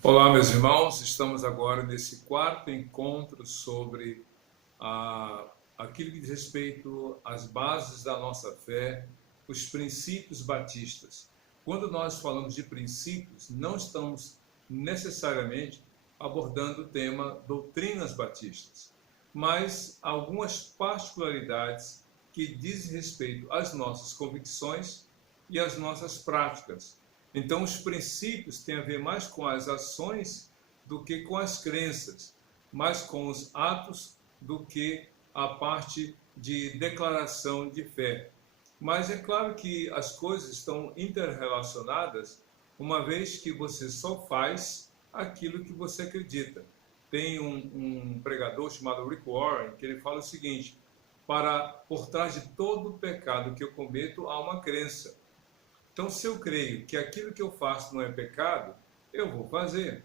Olá, meus irmãos, estamos agora nesse quarto encontro sobre aquilo que diz respeito às bases da nossa fé, os princípios batistas. Quando nós falamos de princípios, não estamos necessariamente abordando o tema doutrinas batistas, mas algumas particularidades que dizem respeito às nossas convicções e às nossas práticas. Então, os princípios têm a ver mais com as ações do que com as crenças, mais com os atos do que a parte de declaração de fé. Mas é claro que as coisas estão interrelacionadas, uma vez que você só faz aquilo que você acredita. Tem um pregador chamado Rick Warren que ele fala o seguinte: por trás de todo pecado que eu cometo há uma crença. Então, se eu creio que aquilo que eu faço não é pecado, eu vou fazer.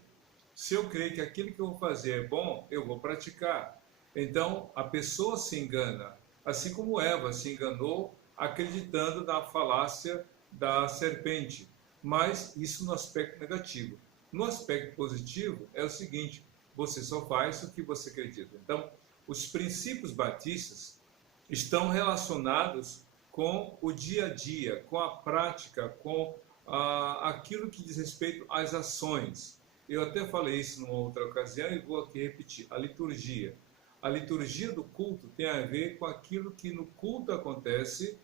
Se eu creio que aquilo que eu vou fazer é bom, eu vou praticar. Então, a pessoa se engana, assim como Eva se enganou acreditando na falácia da serpente. Mas isso no aspecto negativo. No aspecto positivo, é o seguinte: você só faz o que você acredita. Então, os princípios batistas estão relacionados com o dia a dia, com a prática, com aquilo que diz respeito às ações. Eu até falei isso numa outra ocasião e vou aqui repetir: a liturgia. A liturgia do culto tem a ver com aquilo que no culto acontece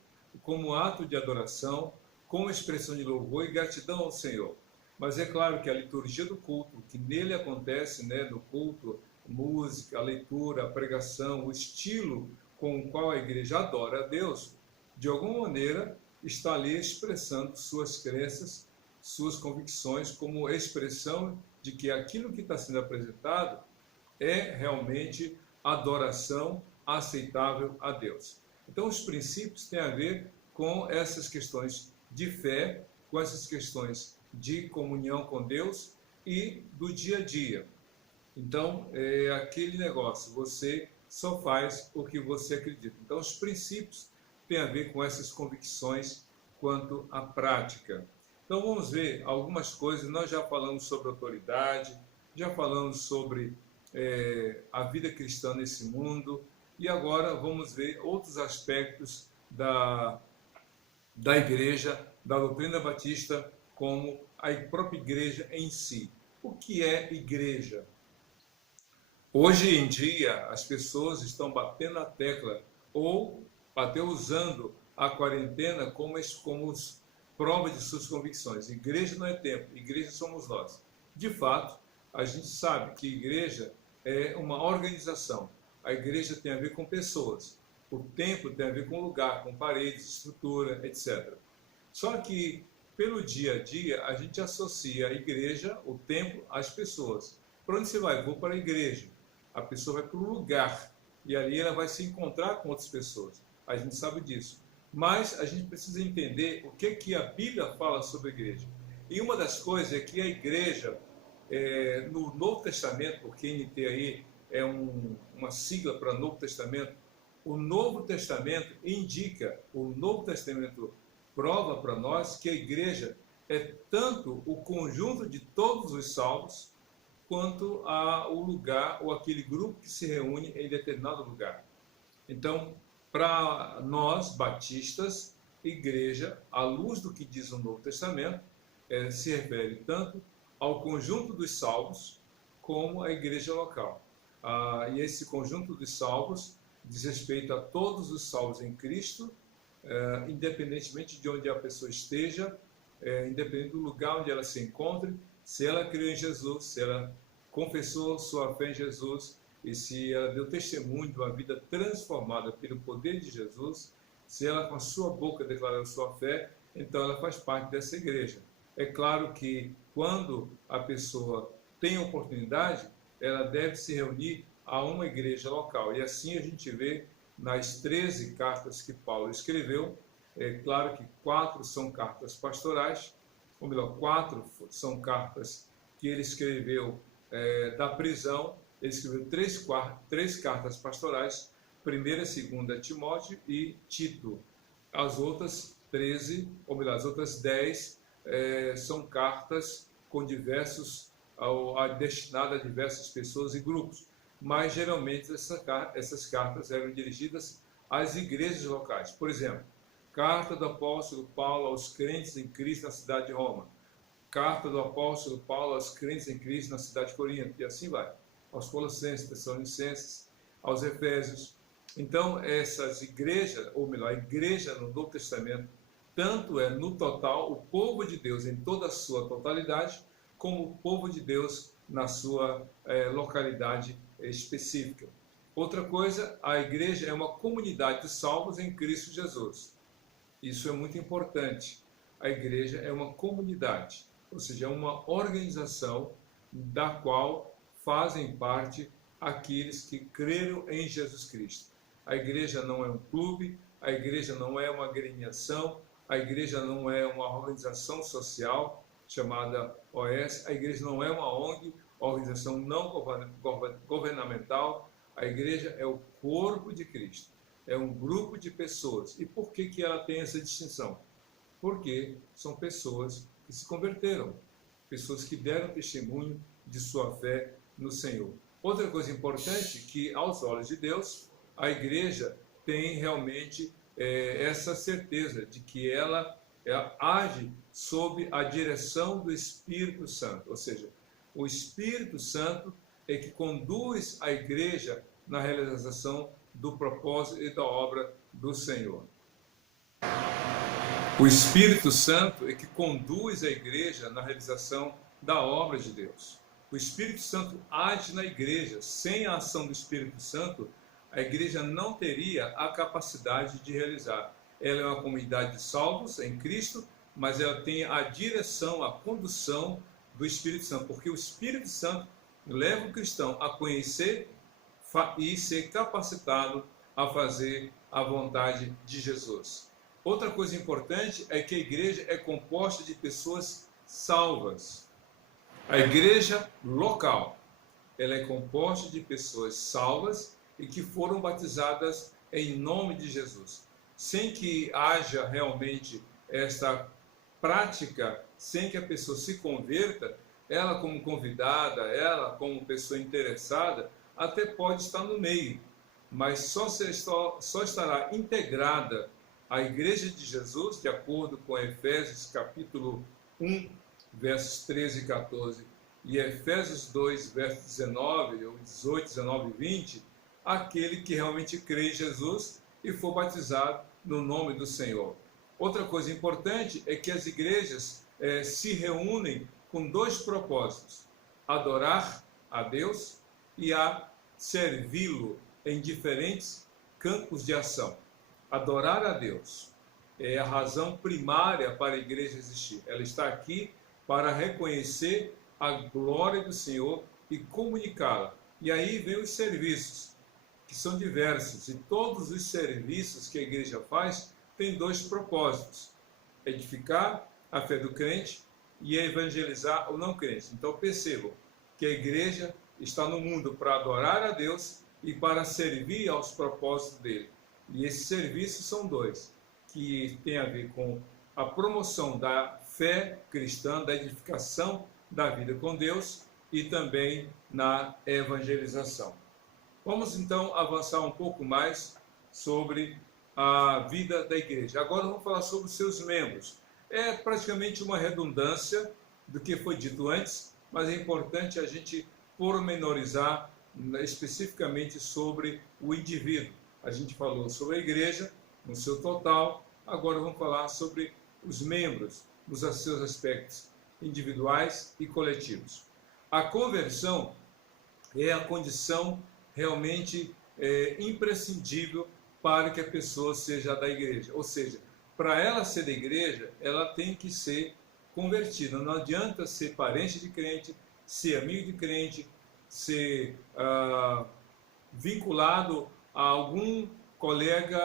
como ato de adoração, como expressão de louvor e gratidão ao Senhor. Mas é claro que a liturgia do culto, o que nele acontece, no culto, música, a leitura, a pregação, o estilo com o qual a igreja adora a Deus, de alguma maneira está ali expressando suas crenças, suas convicções, como expressão de que aquilo que está sendo apresentado é realmente adoração aceitável a Deus. Então, os princípios têm a ver com essas questões de fé, com essas questões de comunhão com Deus e do dia a dia. Então, é aquele negócio, você só faz o que você acredita. Então, os princípios têm a ver com essas convicções quanto à prática. Então, vamos ver algumas coisas. Nós já falamos sobre autoridade, já falamos sobre a vida cristã nesse mundo, e agora vamos ver outros aspectos da igreja, da doutrina batista, como a própria igreja em si. O que é igreja? Hoje em dia, as pessoas estão batendo na tecla ou até usando a quarentena como prova de suas convicções. Igreja não é templo, igreja somos nós. De fato, a gente sabe que igreja é uma organização. A igreja tem a ver com pessoas. O templo tem a ver com lugar, com paredes, estrutura, etc. Só que, pelo dia a dia, a gente associa a igreja, o templo, às pessoas. Para onde você vai? Vou para a igreja. A pessoa vai para um lugar e ali ela vai se encontrar com outras pessoas. A gente sabe disso. Mas a gente precisa entender o que a Bíblia fala sobre a igreja. E uma das coisas é que a igreja, no Novo Testamento, porque NT aí é uma sigla para Novo Testamento, o Novo Testamento indica, o Novo Testamento prova para nós que a igreja é tanto o conjunto de todos os salvos, quanto ao lugar ou aquele grupo que se reúne em determinado lugar. Então, para nós, batistas, igreja, à luz do que diz o Novo Testamento, se refere tanto ao conjunto dos salvos como à igreja local. E esse conjunto de salvos diz respeito a todos os salvos em Cristo, independentemente de onde a pessoa esteja, independente do lugar onde ela se encontre, se ela creu em Jesus, se ela confessou sua fé em Jesus e se ela deu testemunho de uma vida transformada pelo poder de Jesus, se ela com a sua boca declarou sua fé, então ela faz parte dessa igreja. É claro que quando a pessoa tem oportunidade, ela deve se reunir a uma igreja local. E assim a gente vê nas 13 cartas que Paulo escreveu. É claro que 4 são cartas pastorais, ou melhor, 4 são cartas que ele escreveu da prisão. Ele escreveu 3 cartas pastorais, 1ª e 2ª Timóteo e Tito. As outras 13, ou melhor, as outras 10 são cartas com diversos destinada a diversas pessoas e grupos, mas geralmente essas cartas eram dirigidas às igrejas locais. Por exemplo, carta do apóstolo Paulo aos crentes em Cristo na cidade de Roma, carta do apóstolo Paulo aos crentes em Cristo na cidade de Corinto, e assim vai, aos Colossenses, Tessalonicenses, aos Efésios. Então, essas igrejas, ou melhor, a igreja no Novo Testamento, tanto é no total, o povo de Deus em toda a sua totalidade, como o povo de Deus na sua localidade específica. Outra coisa, a igreja é uma comunidade de salvos em Cristo Jesus. Isso é muito importante. A igreja é uma comunidade, ou seja, é uma organização da qual fazem parte aqueles que creram em Jesus Cristo. A igreja não é um clube, a igreja não é uma agremiação, a igreja não é uma organização social chamada OS, a igreja não é uma ONG, organização não governamental, a igreja é o corpo de Cristo, é um grupo de pessoas. E por que ela tem essa distinção? Porque são pessoas que se converteram, pessoas que deram testemunho de sua fé no Senhor. Outra coisa importante, que aos olhos de Deus, a igreja tem realmente essa certeza de que ela age sob a direção do Espírito Santo, ou seja, o Espírito Santo é que conduz a igreja na realização do propósito e da obra do Senhor. O Espírito Santo é que conduz a igreja na realização da obra de Deus. O Espírito Santo age na igreja. Sem a ação do Espírito Santo, a igreja não teria a capacidade de realizar. Ela é uma comunidade de salvos em Cristo, mas ela tem a direção, a condução do Espírito Santo, porque o Espírito Santo leva o cristão a conhecer e ser capacitado a fazer a vontade de Jesus. Outra coisa importante é que a igreja é composta de pessoas salvas. A igreja local, ela é composta de pessoas salvas e que foram batizadas em nome de Jesus. Sem que haja realmente esta prática, sem que a pessoa se converta, ela como convidada, ela como pessoa interessada, até pode estar no meio, mas só estará integrada à Igreja de Jesus, de acordo com Efésios capítulo 1, versos 13 e 14, e Efésios 2, versos 19, ou 18, 19 e 20, aquele que realmente crê em Jesus e for batizado no nome do Senhor. Outra coisa importante é que as igrejas se reúnem com dois propósitos: adorar a Deus e a servi-lo em diferentes campos de ação. Adorar a Deus é a razão primária para a igreja existir. Ela está aqui para reconhecer a glória do Senhor e comunicá-la. E aí vem os serviços, que são diversos. E todos os serviços que a igreja faz têm dois propósitos: edificar a fé do crente e evangelizar o não crente. Então percebam que a igreja está no mundo para adorar a Deus e para servir aos propósitos dele. E esses serviços são dois, que tem a ver com a promoção da fé cristã, da edificação da vida com Deus e também na evangelização. Vamos então avançar um pouco mais sobre a vida da igreja. Agora vamos falar sobre os seus membros. É praticamente uma redundância do que foi dito antes, mas é importante a gente pormenorizar especificamente sobre o indivíduo. A gente falou sobre a igreja no seu total, agora vamos falar sobre os membros nos seus aspectos individuais e coletivos. A conversão é a condição realmente imprescindível para que a pessoa seja da igreja. Ou seja, para ela ser da igreja, ela tem que ser convertida. Não adianta ser parente de crente, ser amigo de crente, ser vinculado a algum colega.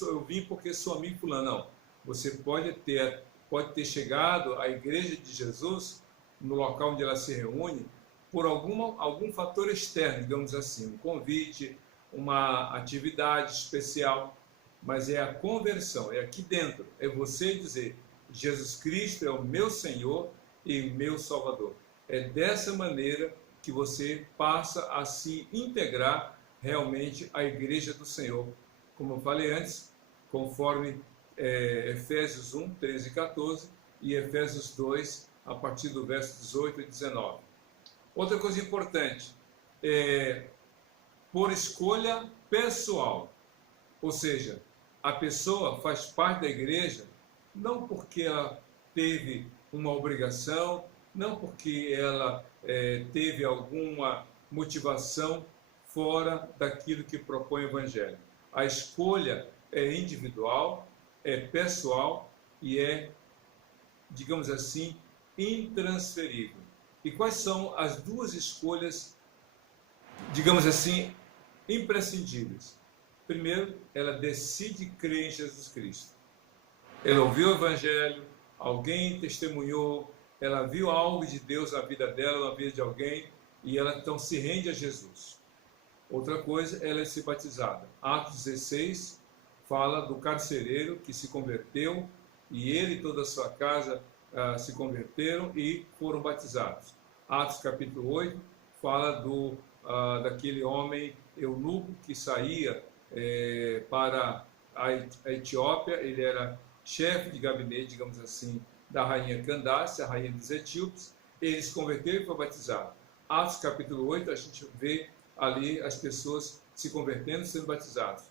Eu vim porque sou amigo fulano. Não. Você pode ter chegado à igreja de Jesus, no local onde ela se reúne, por algum fator externo, digamos assim, um convite, uma atividade especial, mas é a conversão, é aqui dentro, é você dizer: Jesus Cristo é o meu Senhor e meu Salvador. É dessa maneira que você passa a se integrar realmente à igreja do Senhor. Como eu falei antes, conforme Efésios 1, 13 e 14 e Efésios 2, a partir do verso 18 e 19. Outra coisa importante, por escolha pessoal. Ou seja, a pessoa faz parte da igreja não porque ela teve uma obrigação, não porque ela teve alguma motivação fora daquilo que propõe o Evangelho. A escolha é individual, é pessoal e é, digamos assim, intransferível. E quais são as duas escolhas, digamos assim, imprescindíveis? Primeiro, ela decide crer em Jesus Cristo. Ela ouviu o Evangelho, alguém testemunhou, ela viu algo de Deus na vida dela, na vida de alguém, e ela então se rende a Jesus. Outra coisa, ela é ser batizada. Atos 16 fala do carcereiro que se converteu, e ele e toda a sua casa se converteram e foram batizados. Atos capítulo 8 fala daquele homem eunuco que saía para a Etiópia. Ele era chefe de gabinete, digamos assim, da rainha Candace, a rainha dos etíopes. Ele se converteu e foi batizado. Atos capítulo 8, a gente vê ali as pessoas se convertendo e sendo batizados.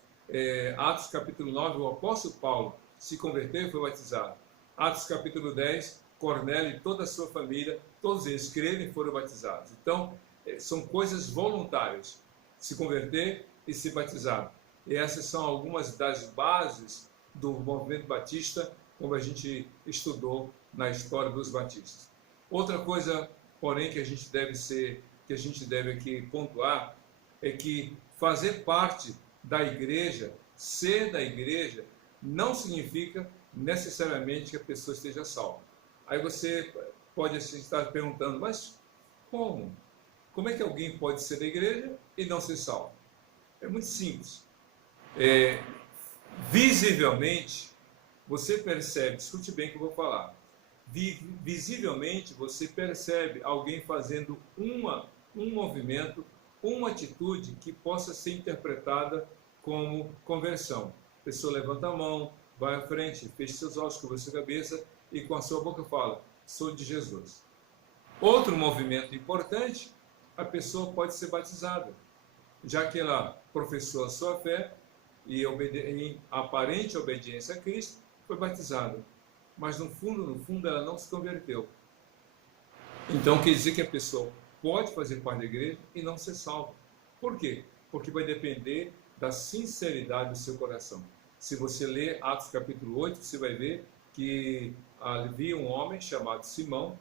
Atos capítulo 9, o apóstolo Paulo se converteu e foi batizado. Atos capítulo 10, Cornélio e toda a sua família, todos eles creram e foram batizados. Então, são coisas voluntárias, se converter e se batizar. E essas são algumas das bases do movimento batista, como a gente estudou na história dos batistas. Outra coisa, porém, que a gente deve aqui pontuar, é que fazer parte da igreja, ser da igreja, não significa necessariamente que a pessoa esteja salva. Aí você pode estar perguntando, mas como? Como é que alguém pode ser da igreja e não ser salvo? É muito simples. Visivelmente, você percebe, escute bem o que eu vou falar, visivelmente você percebe alguém fazendo um movimento, uma atitude que possa ser interpretada como conversão. A pessoa levanta a mão, vai à frente, fecha seus olhos, cobre sua cabeça e com a sua boca fala, sou de Jesus. Outro movimento importante, a pessoa pode ser batizada, já que ela professou a sua fé e em aparente obediência a Cristo, foi batizada. Mas no fundo, ela não se converteu. Então quer dizer que a pessoa pode fazer parte da igreja e não ser salva. Por quê? Porque vai depender da sinceridade do seu coração. Se você ler Atos capítulo 8, você vai ver que havia um homem chamado Simão,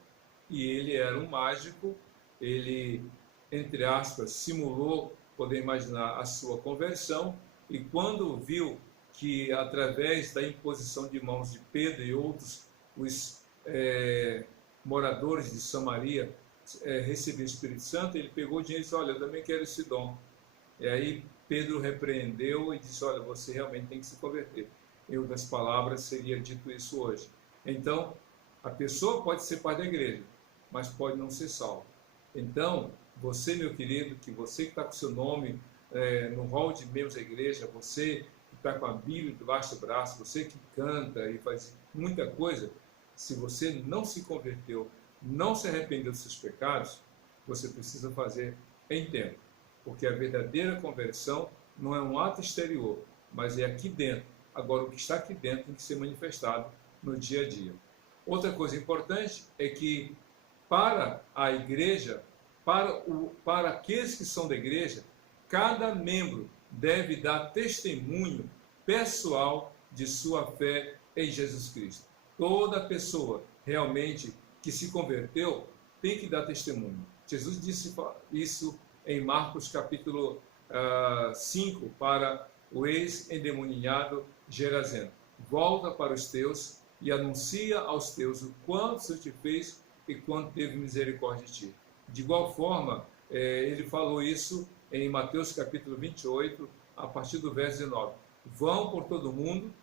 e ele era um mágico, ele, entre aspas, simulou, poder imaginar, a sua conversão, e quando viu que através da imposição de mãos de Pedro e outros, os moradores de Samaria recebiam o Espírito Santo, ele pegou o dinheiro e disse, olha, eu também quero esse dom. E aí Pedro repreendeu e disse, olha, você realmente tem que se converter. Em outras palavras, seria dito isso hoje. Então, a pessoa pode ser parte da igreja, mas pode não ser salvo. Então, você, meu querido, você que está com seu nome no hall de membros da igreja, você que está com a Bíblia debaixo do braço, você que canta e faz muita coisa, se você não se converteu, não se arrependeu dos seus pecados, você precisa fazer em tempo. Porque a verdadeira conversão não é um ato exterior, mas é aqui dentro. Agora, o que está aqui dentro tem que ser manifestado no dia a dia. Outra coisa importante é que para a igreja, para aqueles que são da igreja, cada membro deve dar testemunho pessoal de sua fé em Jesus Cristo. Toda pessoa realmente que se converteu tem que dar testemunho. Jesus disse isso em Marcos capítulo 5 para o ex-endemoniado Gerazeno. Volta para os teus e anuncia aos teus o quanto o Senhor te fez e quanto teve misericórdia de ti. De igual forma, ele falou isso em Mateus capítulo 28, a partir do verso 19. Vão por todo o mundo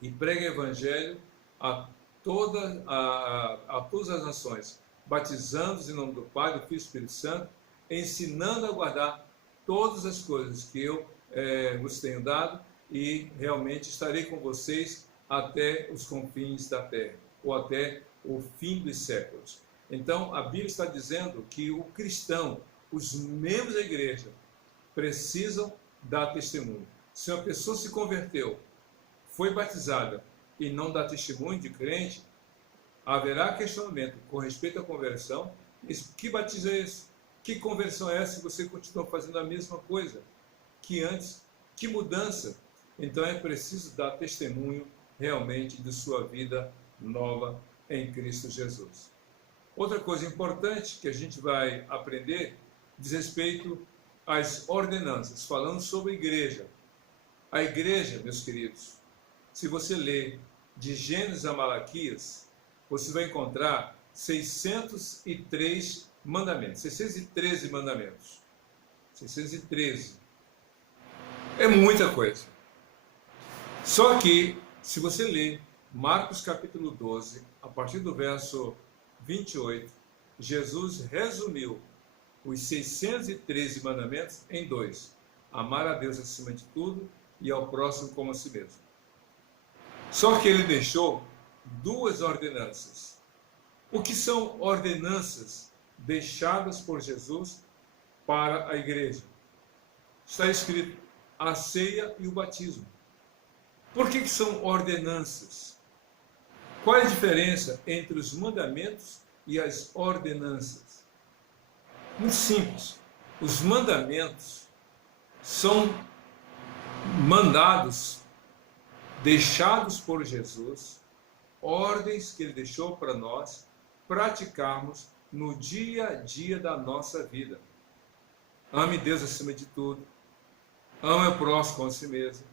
e preguem o evangelho a todas as nações. batizando-os em nome do Pai, do Filho e do Espírito Santo, ensinando a guardar todas as coisas que eu vos tenho dado, e realmente estarei com vocês até os confins da terra, ou até o fim dos séculos. Então, a Bíblia está dizendo que o cristão, os membros da igreja, precisam dar testemunho. Se uma pessoa se converteu, foi batizada e não dá testemunho de crente, haverá questionamento com respeito à conversão. Que batismo é esse? Que conversão é essa se você continua fazendo a mesma coisa que antes? Que mudança? Então é preciso dar testemunho realmente de sua vida nova em Cristo Jesus. Outra coisa importante que a gente vai aprender diz respeito às ordenanças, falando sobre a igreja. A igreja, meus queridos, se você ler de Gênesis a Malaquias, você vai encontrar 603 mandamentos, 613 mandamentos. 613. É muita coisa. Só que, se você ler Marcos capítulo 12, a partir do verso 28, Jesus resumiu os 613 mandamentos em dois: amar a Deus acima de tudo e ao próximo como a si mesmo. Só que ele deixou duas ordenanças. O que são ordenanças deixadas por Jesus para a igreja? Está escrito a ceia e o batismo. Por que são ordenanças? Qual é a diferença entre os mandamentos e as ordenanças? Muito simples. Os mandamentos são mandados, deixados por Jesus, ordens que ele deixou para nós praticarmos no dia a dia da nossa vida. Ame Deus acima de tudo, ame o próximo como a si mesmo,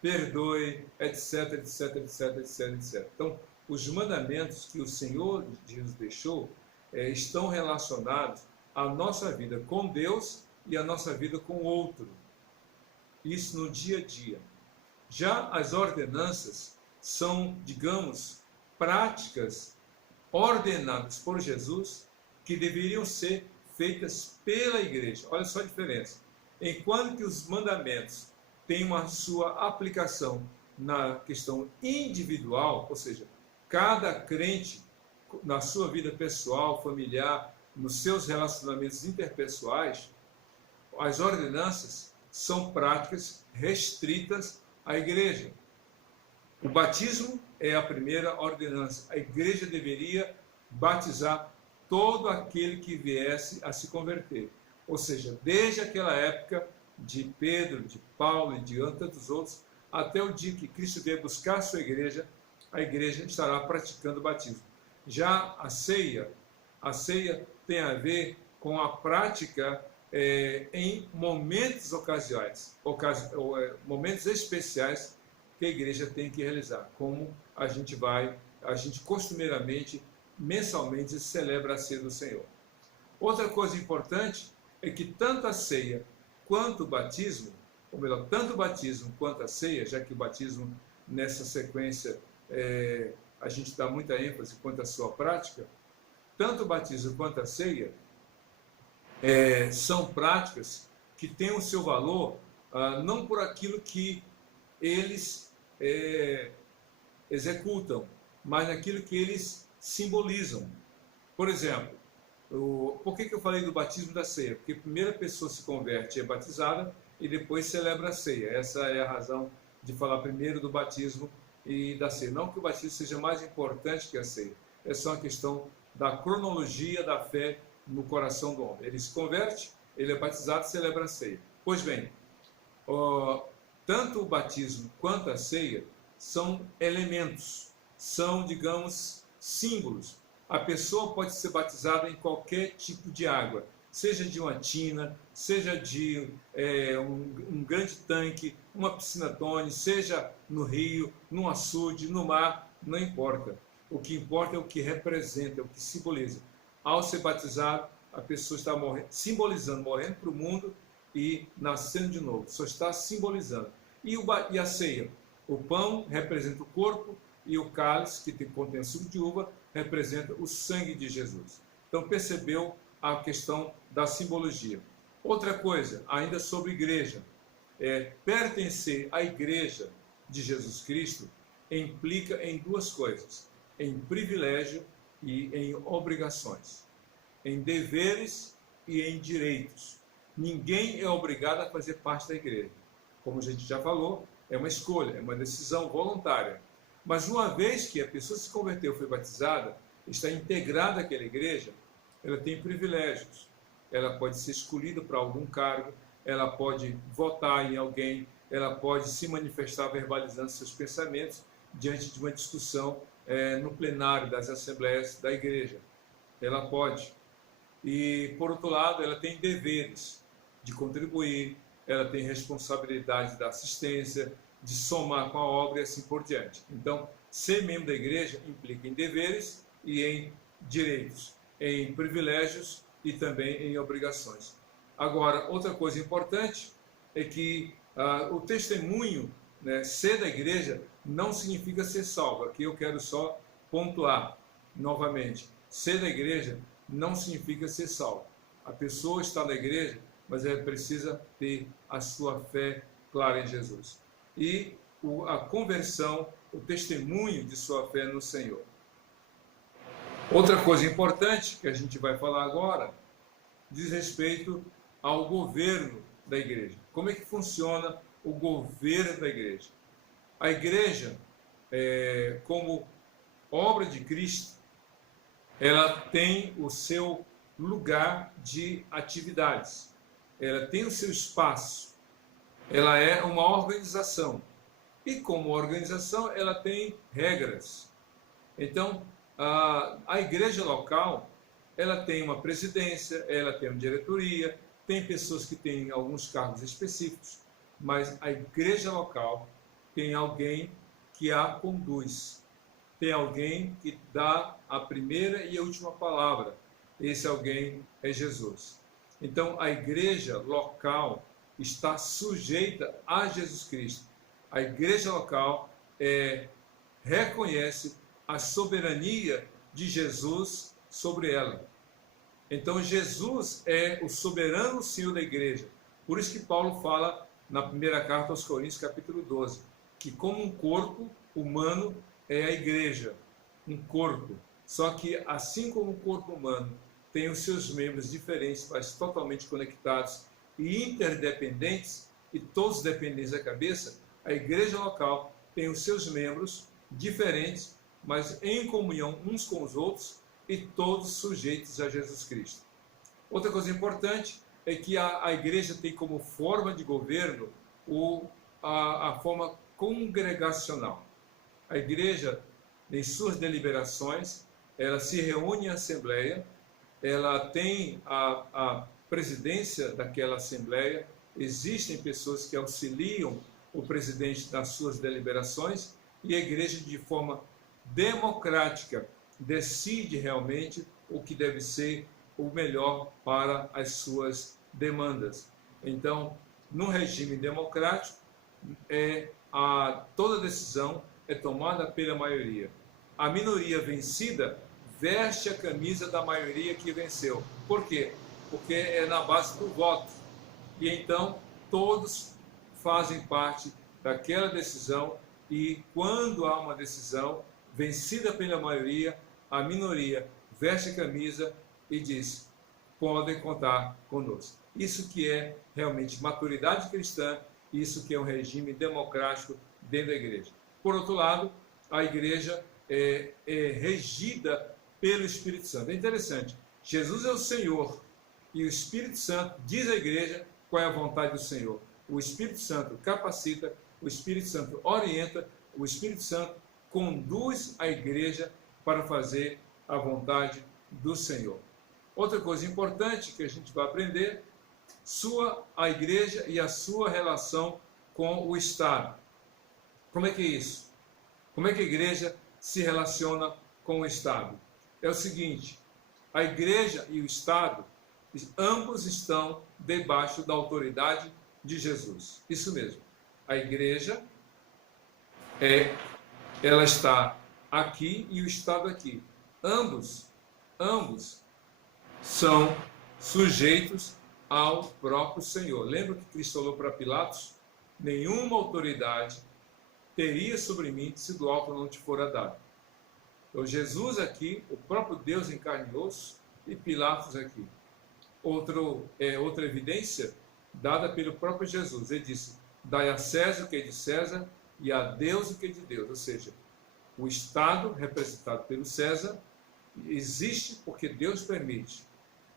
perdoe, etc, etc, etc, etc, etc. Então, os mandamentos que o Senhor Jesus deixou estão relacionados à nossa vida com Deus e à nossa vida com o outro. Isso no dia a dia. Já as ordenanças são, digamos, práticas ordenadas por Jesus que deveriam ser feitas pela igreja. Olha só a diferença. Enquanto que os mandamentos têm a sua aplicação na questão individual, ou seja, cada crente na sua vida pessoal, familiar, nos seus relacionamentos interpessoais, as ordenanças são práticas restritas à igreja. O batismo é a primeira ordenança. A igreja deveria batizar todo aquele que viesse a se converter. Ou seja, desde aquela época de Pedro, de Paulo e de tantos outros, até o dia que Cristo vier buscar a sua igreja, a igreja estará praticando o batismo. Já a ceia tem a ver com a prática em momentos momentos especiais que a igreja tem que realizar, como a gente costumeiramente, mensalmente, celebra a ceia do Senhor. Outra coisa importante é que tanto a ceia quanto o batismo, ou melhor, tanto o batismo quanto a ceia, já que o batismo nessa sequência a gente dá muita ênfase quanto à sua prática, tanto o batismo quanto a ceia são práticas que têm o seu valor não por aquilo que eles executam, mas naquilo que eles simbolizam. Por exemplo, por que eu falei do batismo e da ceia? Porque a primeira pessoa se converte, é batizada e depois celebra a ceia. Essa é a razão de falar primeiro do batismo e da ceia. Não que o batismo seja mais importante que a ceia, é só uma questão da cronologia da fé no coração do homem. Ele se converte, ele é batizado e celebra a ceia. Pois bem, tanto o batismo quanto a ceia são elementos, são, digamos, símbolos. A pessoa pode ser batizada em qualquer tipo de água, seja de uma tina, seja de um grande tanque, uma piscina Tone, seja no rio, num açude, no mar, não importa. O que importa é o que representa, é o que simboliza. Ao ser batizado, a pessoa está simbolizando, morrendo para o mundo e nascendo de novo. Só está simbolizando. E a ceia? O pão representa o corpo e o cálice, que contém suco de uva, representa o sangue de Jesus. Então percebeu a questão da simbologia. Outra coisa, ainda sobre igreja, pertencer à igreja de Jesus Cristo implica em duas coisas: em privilégio e em obrigações, em deveres e em direitos. Ninguém é obrigado a fazer parte da igreja. Como a gente já falou, é uma escolha, é uma decisão voluntária. Mas uma vez que a pessoa se converteu, foi batizada, está integrada àquela igreja, ela tem privilégios. Ela pode ser escolhida para algum cargo, ela pode votar em alguém, ela pode se manifestar verbalizando seus pensamentos diante de uma discussão no plenário das assembleias da igreja. Ela pode. E, por outro lado, ela tem deveres de contribuir, ela tem responsabilidade da assistência, de somar com a obra e assim por diante. Então, ser membro da igreja implica em deveres e em direitos, em privilégios e também em obrigações. Agora, outra coisa importante é que o testemunho, né, ser da igreja não significa ser salvo. Aqui eu quero só pontuar novamente. Ser da igreja não significa ser salvo. A pessoa está na igreja, mas ela precisa ter a sua fé clara em Jesus. E a conversão, o testemunho de sua fé no Senhor. Outra coisa importante que a gente vai falar agora diz respeito ao governo da igreja. Como é que funciona o governo da igreja? A igreja, como obra de Cristo, ela tem o seu lugar de atividades, ela tem o seu espaço, ela é uma organização. E como organização, ela tem regras. Então, a igreja local, ela tem uma presidência, ela tem uma diretoria, tem pessoas que têm alguns cargos específicos, mas a igreja local tem alguém que a conduz, tem alguém que dá a primeira e a última palavra. Esse alguém é Jesus. Então, a igreja local está sujeita a Jesus Cristo. A igreja local reconhece a soberania de Jesus sobre ela. Então, Jesus é o soberano Senhor da igreja. Por isso que Paulo fala na primeira carta aos Coríntios, capítulo 12, que como um corpo humano é a igreja, um corpo. Só que, assim como o corpo humano tem os seus membros diferentes, mas totalmente conectados e interdependentes, e todos dependentes da cabeça, a igreja local tem os seus membros diferentes, mas em comunhão uns com os outros e todos sujeitos a Jesus Cristo. Outra coisa importante é que a igreja tem como forma de governo a forma congregacional. A igreja, em suas deliberações, ela se reúne em assembleia, ela tem a presidência daquela assembleia, existem pessoas que auxiliam o presidente nas suas deliberações, e a igreja, de forma democrática, decide realmente o que deve ser o melhor para as suas demandas. Então, no regime democrático, toda decisão é tomada pela maioria. A minoria vencida veste a camisa da maioria que venceu. Por quê? Porque é na base do voto. E então, todos fazem parte daquela decisão, e quando há uma decisão vencida pela maioria, a minoria veste a camisa e diz: podem contar conosco. Isso que é realmente maturidade cristã, isso que é um regime democrático dentro da igreja. Por outro lado, a igreja é regida pelo Espírito Santo. É interessante, Jesus é o Senhor, e o Espírito Santo diz à igreja qual é a vontade do Senhor. O Espírito Santo capacita, o Espírito Santo orienta, o Espírito Santo conduz a igreja para fazer a vontade do Senhor. Outra coisa importante que a gente vai aprender, a igreja e a sua relação com o Estado. Como é que é isso? Como é que a igreja se relaciona com o Estado? É o seguinte, a igreja e o Estado, ambos estão debaixo da autoridade de Jesus. Isso mesmo. A igreja, ela está aqui e o Estado aqui. Ambos são sujeitos ao próprio Senhor. Lembra que Cristo falou para Pilatos? Nenhuma autoridade teria sobre mim se do alto não te fora dado. Então Jesus aqui, o próprio Deus em carne e osso, e Pilatos aqui. Outra evidência dada pelo próprio Jesus. Ele disse, dai a César o que é de César e a Deus o que é de Deus. Ou seja, o Estado, representado pelo César, existe porque Deus permite.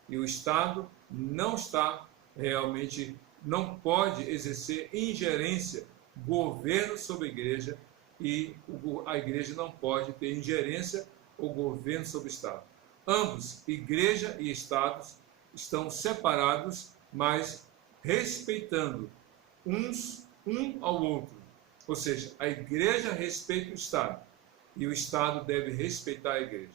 E o Estado não está realmente, não pode exercer ingerência, governo sobre a igreja, e a igreja não pode ter ingerência ou governo sobre o Estado. Ambos, igreja e Estados, estão separados, mas respeitando um ao outro. Ou seja, a igreja respeita o Estado e o Estado deve respeitar a igreja.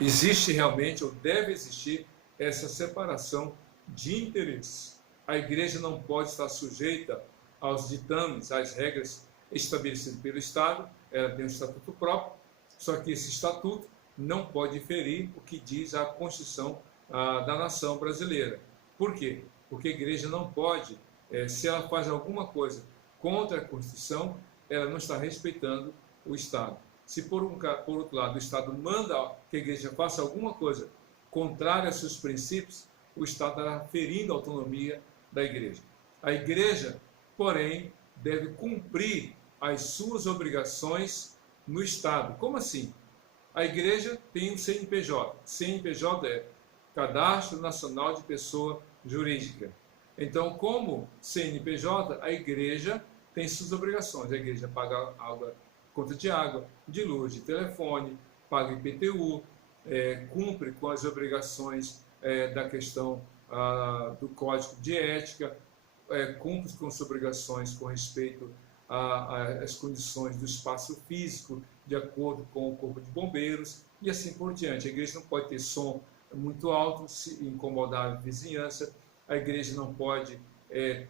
Existe realmente, ou deve existir, essa separação de interesses. A igreja não pode estar sujeita aos ditames, às regras estabelecidas pelo Estado, ela tem um estatuto próprio, só que esse estatuto não pode ferir o que diz a Constituição da nação brasileira. Por quê? Porque a igreja não pode, se ela faz alguma coisa contra a Constituição, ela não está respeitando o Estado. Se por outro lado o Estado manda que a igreja faça alguma coisa contrária aos seus princípios, o Estado estará ferindo a autonomia da igreja. A igreja, porém, deve cumprir as suas obrigações no Estado. Como assim? A igreja tem um CNPJ. CNPJ é Cadastro Nacional de Pessoa Jurídica. Então, como CNPJ, a igreja tem suas obrigações. A igreja paga conta de água, de luz, de telefone, paga IPTU, cumpre com as obrigações da questão do Código de Ética, cumpre com as obrigações com respeito às condições do espaço físico, de acordo com o Corpo de Bombeiros, e assim por diante. A igreja não pode ter som muito alto, se incomodar a vizinhança, a igreja não pode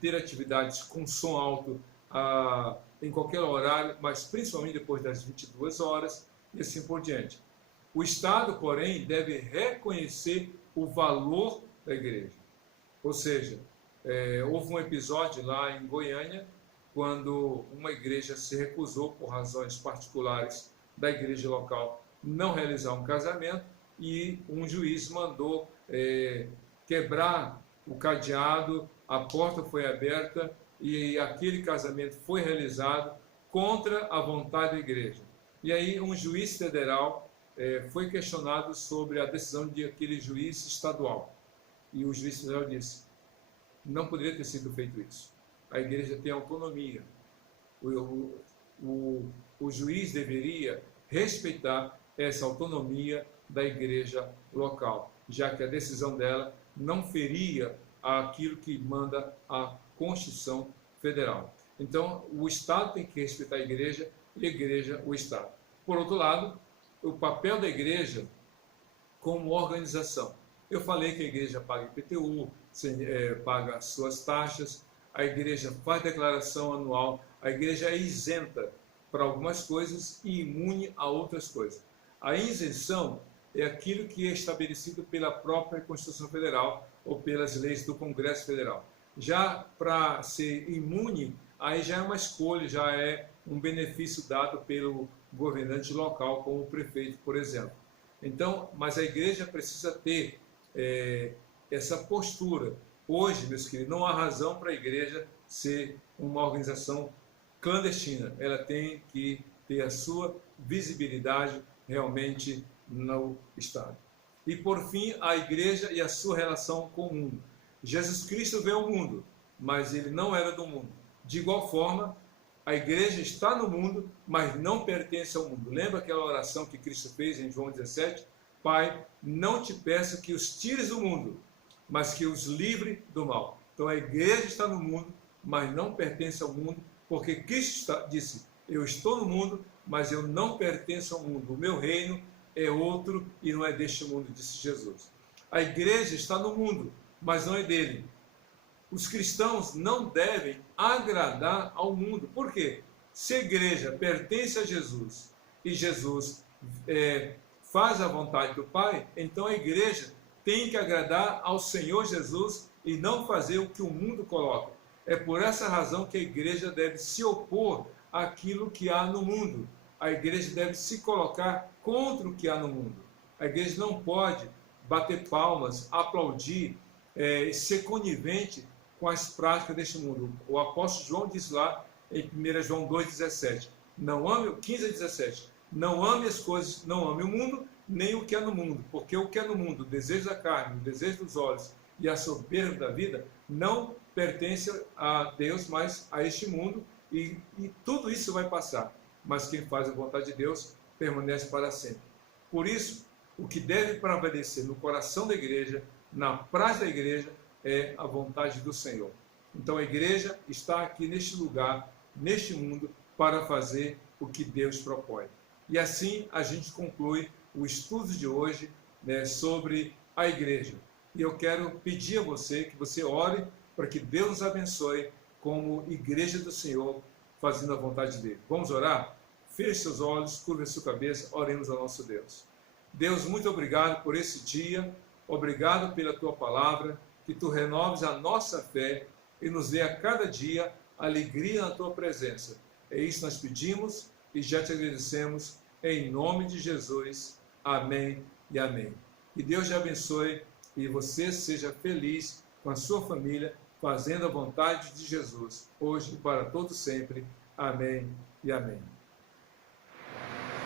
ter atividades com som alto em qualquer horário, mas principalmente depois das 22 horas, e assim por diante. O Estado, porém, deve reconhecer o valor da igreja. Ou seja, houve um episódio lá em Goiânia, quando uma igreja se recusou, por razões particulares da igreja local, não realizar um casamento, e um juiz mandou quebrar o cadeado, a porta foi aberta e aquele casamento foi realizado contra a vontade da igreja. E aí um juiz federal foi questionado sobre a decisão de aquele juiz estadual. E o juiz federal disse, não poderia ter sido feito isso. A igreja tem autonomia. O juiz deveria respeitar essa autonomia da igreja local, já que a decisão dela não feria aquilo que manda a Constituição Federal. Então, o Estado tem que respeitar a igreja e a igreja o Estado. Por outro lado, o papel da igreja como organização. Eu falei que a igreja paga IPTU, paga as suas taxas, a igreja faz declaração anual, a igreja é isenta para algumas coisas e imune a outras coisas. A isenção é aquilo que é estabelecido pela própria Constituição Federal ou pelas leis do Congresso Federal. Já para ser imune, aí já é uma escolha, já é um benefício dado pelo governante local, como o prefeito, por exemplo. Então, mas a igreja precisa ter essa postura. Hoje, meus queridos, não há razão para a igreja ser uma organização clandestina. Ela tem que ter a sua visibilidade realmente no Estado. E, por fim, a igreja e a sua relação com o mundo. Jesus Cristo veio ao mundo, mas ele não era do mundo. De igual forma, a igreja está no mundo, mas não pertence ao mundo. Lembra aquela oração que Cristo fez em João 17? Pai, não te peço que os tires do mundo, mas que os livre do mal. Então a igreja está no mundo, mas não pertence ao mundo, porque Cristo disse, eu estou no mundo, mas eu não pertenço ao mundo. O meu reino é outro e não é deste mundo, disse Jesus. A igreja está no mundo, mas não é dele. Os cristãos não devem agradar ao mundo. Por quê? Se a igreja pertence a Jesus e Jesus faz a vontade do Pai, então a igreja tem que agradar ao Senhor Jesus e não fazer o que o mundo coloca. É por essa razão que a igreja deve se opor àquilo que há no mundo. A igreja deve se colocar contra o que há no mundo. A igreja não pode bater palmas, aplaudir, ser conivente com as práticas deste mundo. O apóstolo João diz lá em 1 João 2,17, não ame, 15 a 17, não ame as coisas, não ame o mundo, nem o que há no mundo, porque o que há no mundo, o desejo da carne, o desejo dos olhos e a soberba da vida, não pertence a Deus, mas a este mundo, e tudo isso vai passar, mas quem faz a vontade de Deus permanece para sempre. Por isso, o que deve prevalecer no coração da igreja, na prática da igreja, é a vontade do Senhor. Então a igreja está aqui neste lugar, neste mundo, para fazer o que Deus propõe. E assim a gente conclui o estudo de hoje, né, sobre a igreja. E eu quero pedir a você que você ore para que Deus nos abençoe como igreja do Senhor, fazendo a vontade dele. Vamos orar? Feche seus olhos, curva sua cabeça, oremos ao nosso Deus. Deus, muito obrigado por esse dia, obrigado pela tua palavra, que tu renoves a nossa fé e nos dê a cada dia alegria na tua presença. É isso que nós pedimos e já te agradecemos, em nome de Jesus. Amém e amém. Que Deus te abençoe e você seja feliz com a sua família, fazendo a vontade de Jesus, hoje e para todo sempre. Amém e amém.